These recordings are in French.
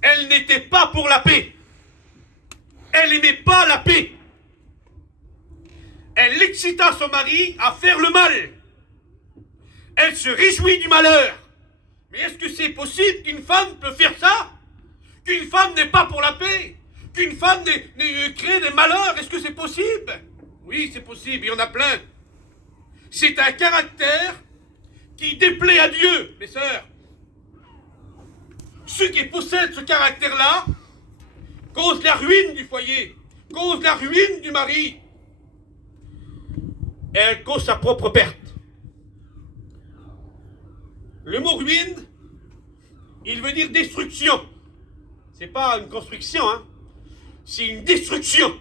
Elle n'était pas pour la paix. Elle n'aimait pas la paix. Elle excita son mari à faire le mal. Elle se réjouit du malheur. Mais est-ce que c'est possible qu'une femme peut faire ça? Qu'une femme n'est pas pour la paix? Qu'une femme crée des malheurs? Est-ce que c'est possible? Oui, c'est possible, il y en a plein. C'est un caractère qui déplaît à Dieu, mes sœurs. Ceux qui possèdent ce caractère-là causent la ruine du foyer, causent la ruine du mari. Et elle cause sa propre perte. Le mot ruine, il veut dire destruction. C'est pas une construction, hein. C'est une destruction.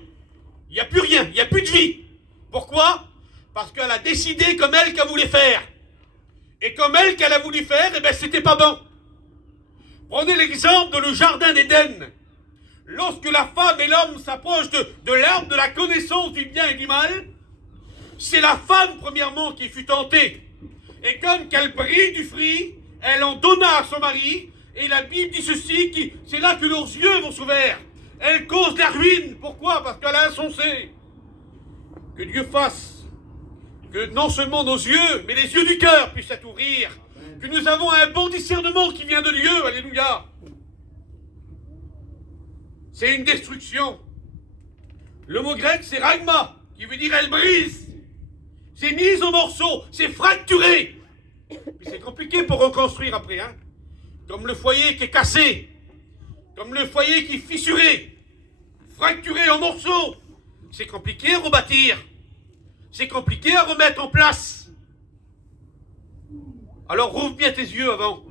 Il n'y a plus rien, il n'y a plus de vie. Pourquoi? Parce qu'elle a décidé comme elle qu'elle voulait faire. Et comme elle qu'elle a voulu faire, eh bien c'était pas bon. Prenez l'exemple de le jardin d'Éden. Lorsque la femme et l'homme s'approchent de l'arbre de la connaissance du bien et du mal, c'est la femme premièrement qui fut tentée. Et comme qu'elle prit du fruit, elle en donna à son mari, et la Bible dit ceci, c'est là que leurs yeux vont s'ouvrir. Elle cause la ruine. Pourquoi? Parce qu'elle a insensé. Que Dieu fasse que non seulement nos yeux, mais les yeux du cœur puissent s'ouvrir. Que nous avons un bon discernement qui vient de Dieu. Alléluia. C'est une destruction. Le mot grec, c'est ragma, qui veut dire elle brise. C'est mise en morceaux, c'est fracturé. Puis c'est compliqué pour reconstruire après, hein. Comme le foyer qui est cassé, comme le foyer qui est fissuré, fracturé en morceaux. C'est compliqué à rebâtir. C'est compliqué à remettre en place. Alors rouvre bien tes yeux avant.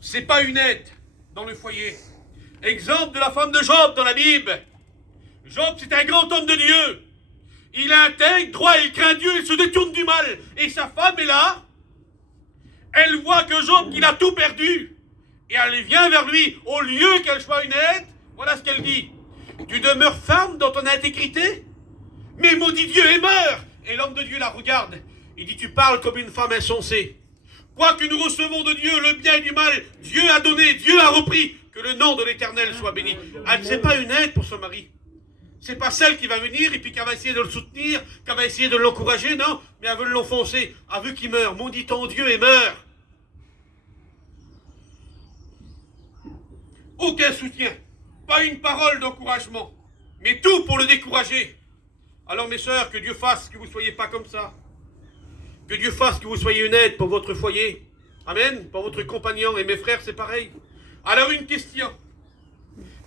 C'est pas une aide dans le foyer. Exemple de la femme de Job dans la Bible. Job, c'est un grand homme de Dieu. Il est intègre, droit, il craint Dieu, il se détourne du mal. Et sa femme est là. Elle voit que Job, qu'il a tout perdu. Et elle vient vers lui. Au lieu qu'elle soit une aide, voilà ce qu'elle dit. Tu demeures ferme dans ton intégrité? Mais maudit Dieu et meurs. Et l'homme de Dieu la regarde. Il dit, tu parles comme une femme insensée. Quoi que nous recevons de Dieu le bien et du mal, Dieu a donné, Dieu a repris. Que le nom de l'Éternel soit béni. Elle, c'est pas une aide pour son mari. C'est pas celle qui va venir et puis qu'elle va essayer de le soutenir, qu'elle va essayer de l'encourager, non. Mais elle veut l'enfoncer. Elle veut qu'il meure. Maudit ton Dieu et meurt. Aucun soutien. Pas une parole d'encouragement. Mais tout pour le décourager. Alors mes sœurs, que Dieu fasse que vous ne soyez pas comme ça. Que Dieu fasse que vous soyez une aide pour votre foyer. Amen. Pour votre compagnon. Et mes frères, c'est pareil. Alors une question.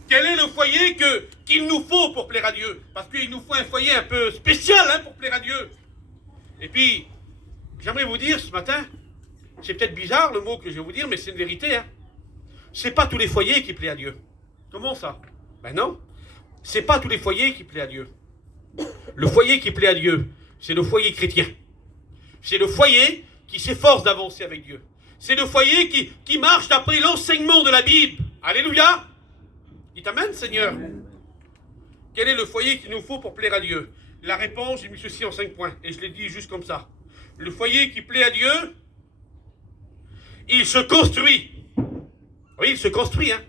Quel est le foyer qu'il nous faut pour plaire à Dieu? Parce qu'il nous faut un foyer un peu spécial, hein, pour plaire à Dieu. Et puis, j'aimerais vous dire ce matin, c'est peut-être bizarre le mot que je vais vous dire, mais c'est une vérité. Hein. C'est pas tous les foyers qui plaisent à Dieu. Comment ça? Ben non. C'est pas tous les foyers qui plaisent à Dieu. Le foyer qui plaît à Dieu, c'est le foyer chrétien. C'est le foyer qui s'efforce d'avancer avec Dieu. C'est le foyer qui marche d'après l'enseignement de la Bible. Alléluia. Dites Amen, Seigneur. Quel est le foyer qu'il nous faut pour plaire à Dieu? La réponse, j'ai mis ceci en 5 points, et je l'ai dit juste comme ça. Le foyer qui plaît à Dieu, il se construit. Oui, il se construit, hein.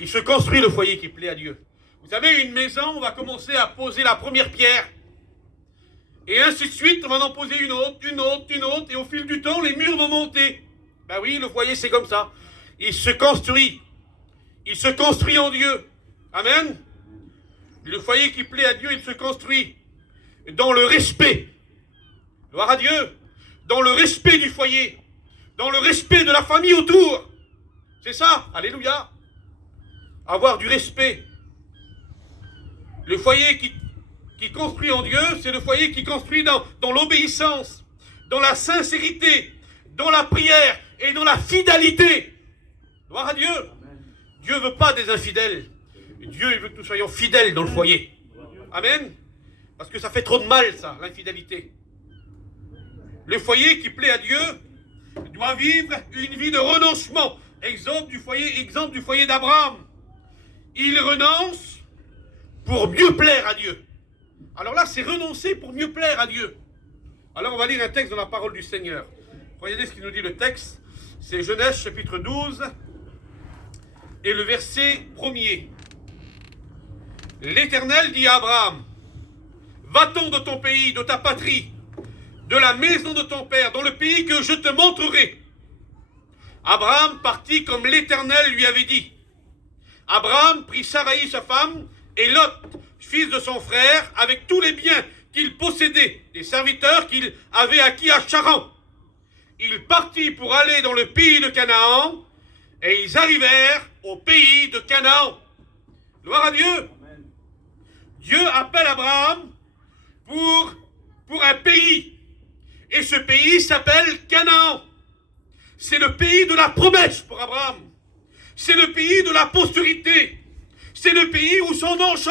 Il se construit le foyer qui plaît à Dieu. Vous savez, une maison, on va commencer à poser la première pierre. Et ainsi de suite, on va en poser une autre, une autre, une autre, et au fil du temps, les murs vont monter. Ben oui, le foyer, c'est comme ça. Il se construit. Il se construit en Dieu. Amen. Le foyer qui plaît à Dieu, il se construit dans le respect. Gloire à Dieu. Dans le respect du foyer. Dans le respect de la famille autour. C'est ça. Alléluia. Avoir du respect. Le foyer qui construit en Dieu, c'est le foyer qui construit dans l'obéissance, dans la sincérité, dans la prière et dans la fidélité. Gloire à Dieu. Dieu ne veut pas des infidèles. Dieu, il veut que nous soyons fidèles dans le foyer. Amen. Parce que ça fait trop de mal, ça, l'infidélité. Le foyer qui plaît à Dieu doit vivre une vie de renoncement. Exemple du foyer d'Abraham. Il renonce pour mieux plaire à Dieu. Alors là, c'est renoncer pour mieux plaire à Dieu. Alors on va lire un texte dans la parole du Seigneur. Regardez ce qu'il nous dit le texte. C'est Genèse chapitre 12 et le verset 1er. L'Éternel dit à Abraham, va-t'en de ton pays, de ta patrie, de la maison de ton père, dans le pays que je te montrerai. Abraham partit comme l'Éternel lui avait dit. Abraham prit Saraï sa femme et Lot, fils de son frère, avec tous les biens qu'il possédait, des serviteurs qu'il avait acquis à Charan. Il partit pour aller dans le pays de Canaan, et ils arrivèrent au pays de Canaan. Gloire à Dieu. Amen. Dieu appelle Abraham pour un pays. Et ce pays s'appelle Canaan. C'est le pays de la promesse pour Abraham. C'est le pays de la postérité. C'est le pays où son nom change.